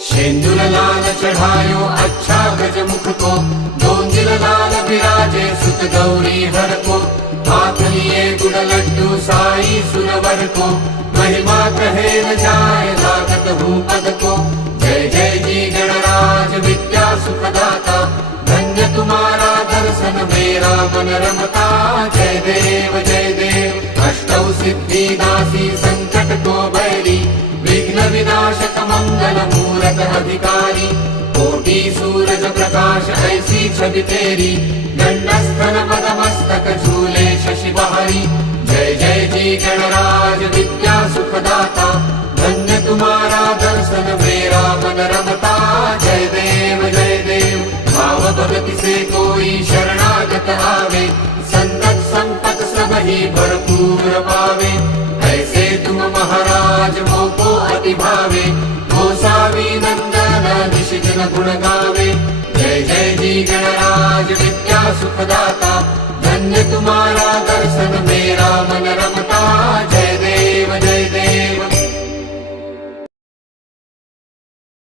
शेंदुर लाल चढ़ायो अच्छा गजमुख को, दोन दिल लाल विराजे सुत गौरी हर को। हाथ लिए गुड़ लड्डू साई सुरवर को, महिमा कहे न जाए लागत हूँ पद को। जय जय जी गणराज विद्या सुखदाता, धन्य तुम्हारा दर्शन मेरा मन रमता। जय देव अष्टौ सिद्धि दासी संकट को बैरी, विघ्न विनाशक मंगल मूरत अधिकारी। कोटि सूरज प्रकाश ऐसी छवि तेरी, दंडस्थल पद मस्तक झूले शशि बहारी। जय जय जी गणराज विद्या सुखदाता, धन्य तुम्हारा दर्शन मेरा मन रमता। जय देव भाव भक्ति से कोई शरणागत आवे, संतत संपत सब ही भरपूर पावे। ऐसे तुम महाराज मोको अति भावे, गोसावी नंदन निशिजन गुण गावे। जय जय जी गणराज विद्या सुखदाता, धन्य तुम